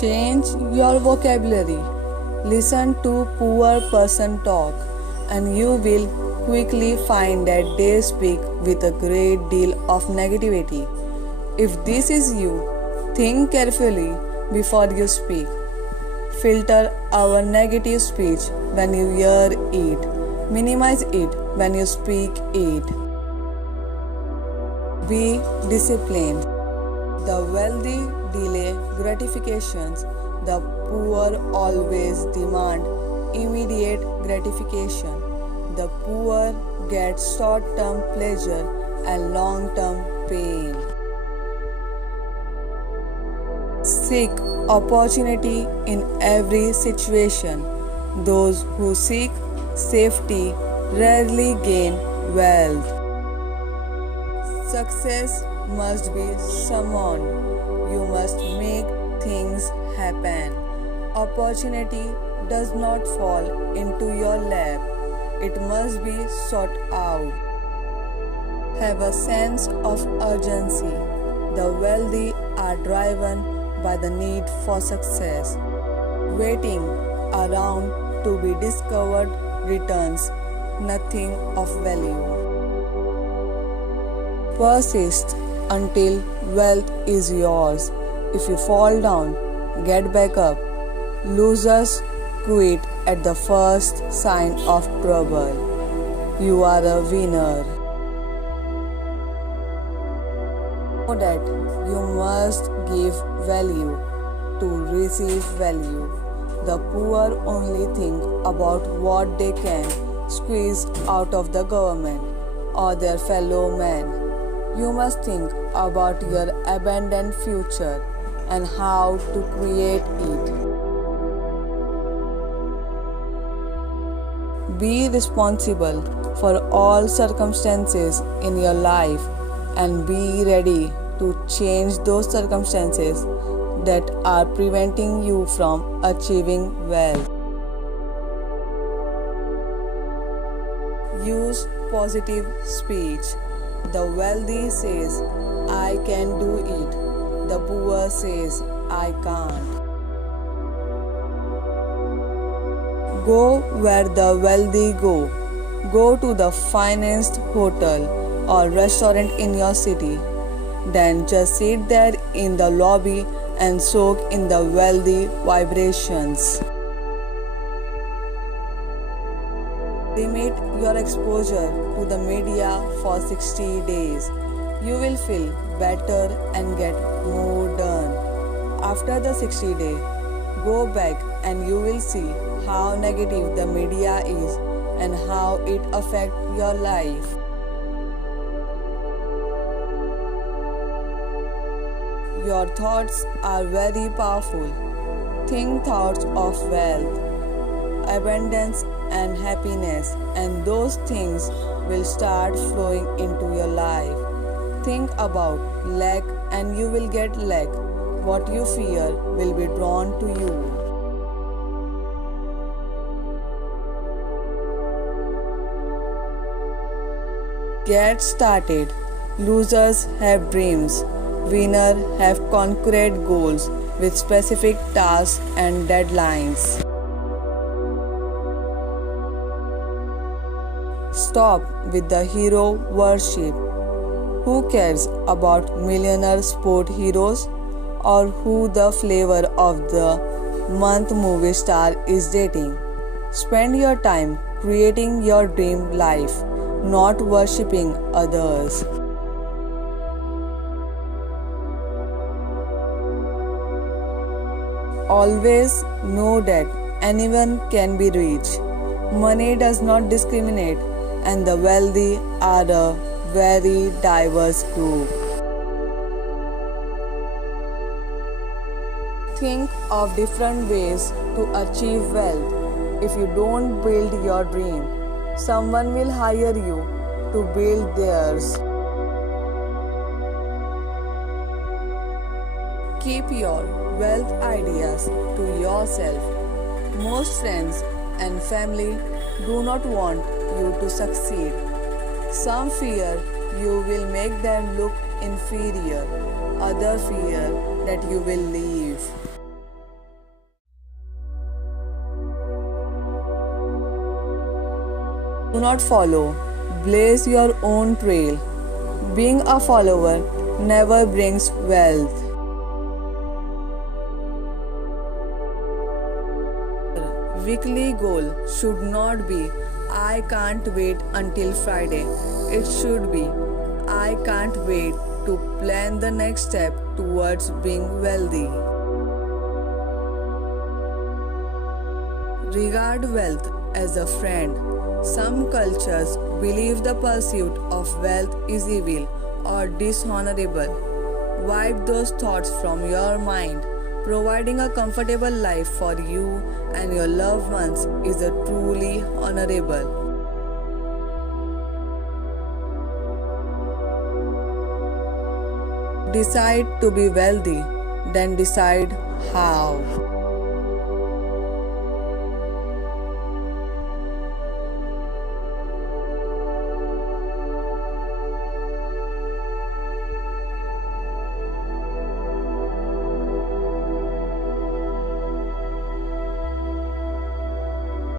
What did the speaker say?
Change your vocabulary. Listen to poor person talk, and you will quickly find that they speak with a great deal of negativity. If this is you, think carefully before you speak. Filter our negative speech when you hear it. Minimize it when you speak it. Be disciplined. The wealthy delay gratifications. The poor always demand immediate gratification. The poor get short term pleasure and long term pain. Seek opportunity in every situation. Those who seek safety rarely gain wealth. Success must be summoned. You must make things happen. Opportunity does not fall into your lap. It must be sought out. Have a sense of urgency. The wealthy are driven by the need for success. Waiting around to be discovered returns nothing of value. Persist until wealth is yours. If you fall down, get back up. Losers quit at the first sign of trouble. You are a winner. Know that you must give value to receive value. The poor only think about what they can squeeze out of the government or their fellow men. You must think about your abundant future and how to create it. Be responsible for all circumstances in your life and be ready to change those circumstances that are preventing you from achieving wealth. Use positive speech. The wealthy says, I can do it. The poor says, I can't. Go where the wealthy go. Go to the finest hotel or restaurant in your city. Then just sit there in the lobby and soak in the wealthy vibrations. Limit your exposure to the media for 60 days. You will feel better and get more done. After the 60 days, go back and you will see how negative the media is and how it affects your life. Your thoughts are very powerful. Think thoughts of wealth, abundance, and happiness, and those things will start flowing into your life. Think about lack, and you will get lack. What you fear will be drawn to you. Get started. Losers have dreams. Winners have concrete goals with specific tasks and deadlines. Stop with the hero worship. Who cares about millionaire sport heroes or who the flavor of the month movie star is dating? Spend your time creating your dream life, not worshipping others. Always know that anyone can be rich. Money does not discriminate, and the wealthy are a very diverse group. Think of different ways to achieve wealth. If you don't build your dream, someone will hire you to build theirs. Keep your wealth ideas to yourself. Most friends and family do not want you to succeed. Some fear you will make them look inferior. Others fear that you will leave. Do not follow, blaze your own trail. Being a follower never brings wealth. Weekly goal should not be I can't wait until Friday. It should be I can't wait to plan the next step towards being wealthy. Regard wealth as a friend. Some cultures believe the pursuit of wealth is evil or dishonorable. Wipe those thoughts from your mind. Providing a comfortable life for you and your loved ones is a truly honorable. Decide to be wealthy, then decide how.